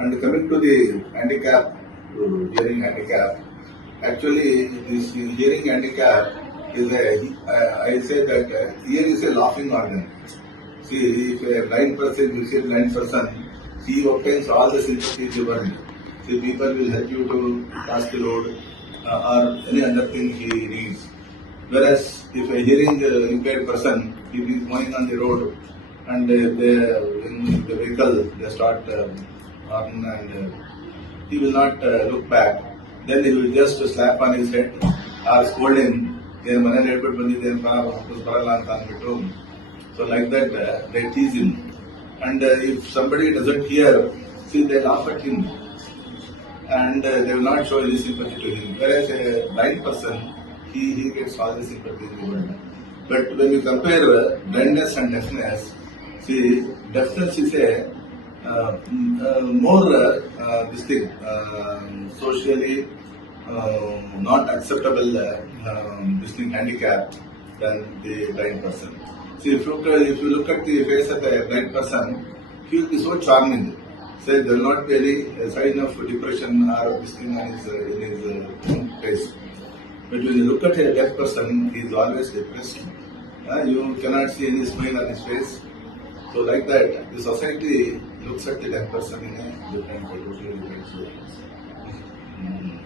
And coming to the handicap, hearing handicap, actually this hearing handicap is I say that ear is a laughing organ. See, if a blind person, you see a blind person, he obtains all the sympathy in the world. See, people will help you to pass the road or any other thing he needs. Whereas if a hearing impaired person, he is going on the road and they in the vehicle they start horn and he will not look back. Then he will just slap on his head or scold him. ಏನು ಮನೇಲಿ ಹೇಳ್ಬಿಟ್ಟು ಬಂದಿದ್ದೇನೆ ವಾಪಸ್ ಬರಲ್ಲ ಅಂತ ಅಂದ್ಬಿಟ್ಟು. So like that they tease him. And if somebody doesn't hear, see they laugh at him and they will not show any sympathy to him. Whereas a blind person, he gets all the sympathy in the world. But when you compare blindness and deafness, see deafness is a more this thing socially not acceptable this thing handicap than the blind person. See if you look at the face of a blind person, he will be so charming. Say there will not be any sign of depression or this thing in his face. But when you look at a deaf person, he is always depressed. You cannot see any smile on his face. So like that, the society looks at the deaf person in a different way.